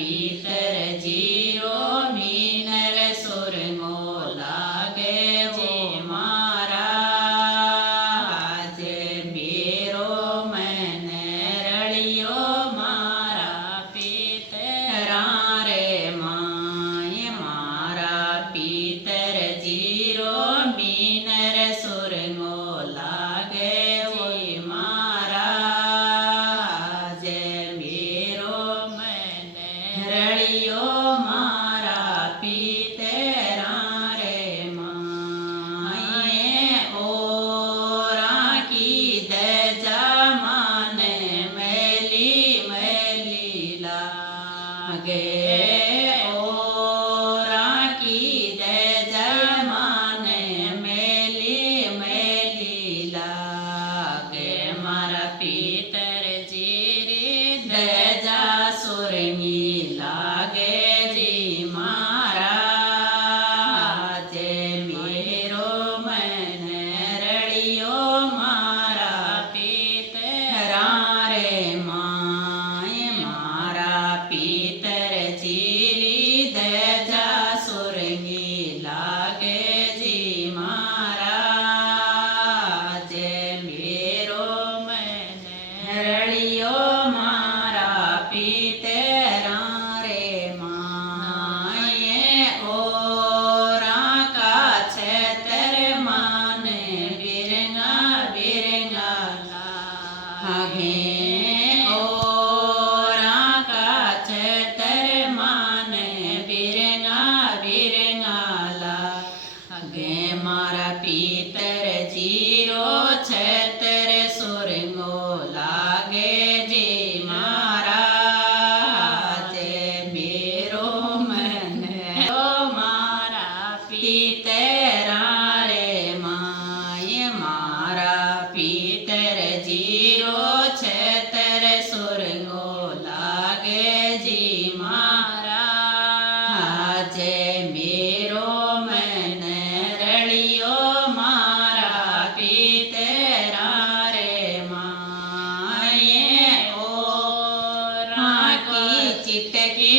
पीतर जीरो मीनर सुरंगो लागे वो मारा जे मेरो मन रड़ियो मारा पीतरा रे माय मारा पीतर जीरो मीनर सुरंगो लागे वो मारा जे मेरो मन रड़ियो मारा पीतरा रे माय ओरा की दजा मान मैली मैली लागे ओरा की दजा मान मैली मैली लागे मारा पीतर जीरे दजा सुरंगी लागे जी मारा जे मेरो मन रड़ियो मारा पीतरा रे माय मारा पीतर जीरी दजा सुरंगी लागे जी मारा जे मेरो मन रड़ियो मारा पीतरा रे माय ओरा का छतर मान बिरंगा बिरंगा लागे ओरा का छतर मान बिरंगा बिरंगा लागे मारा पीतर जीरो छतर सुरंगो लागे जी मारा जे मेरो मन ओ मारा पीतरा रे माय मारा पीतर जीरो छतर सुरंगो लागे जी मारा जे मेरो मन रड़ियो मारा पीतरा रे माय ओरा की चितकी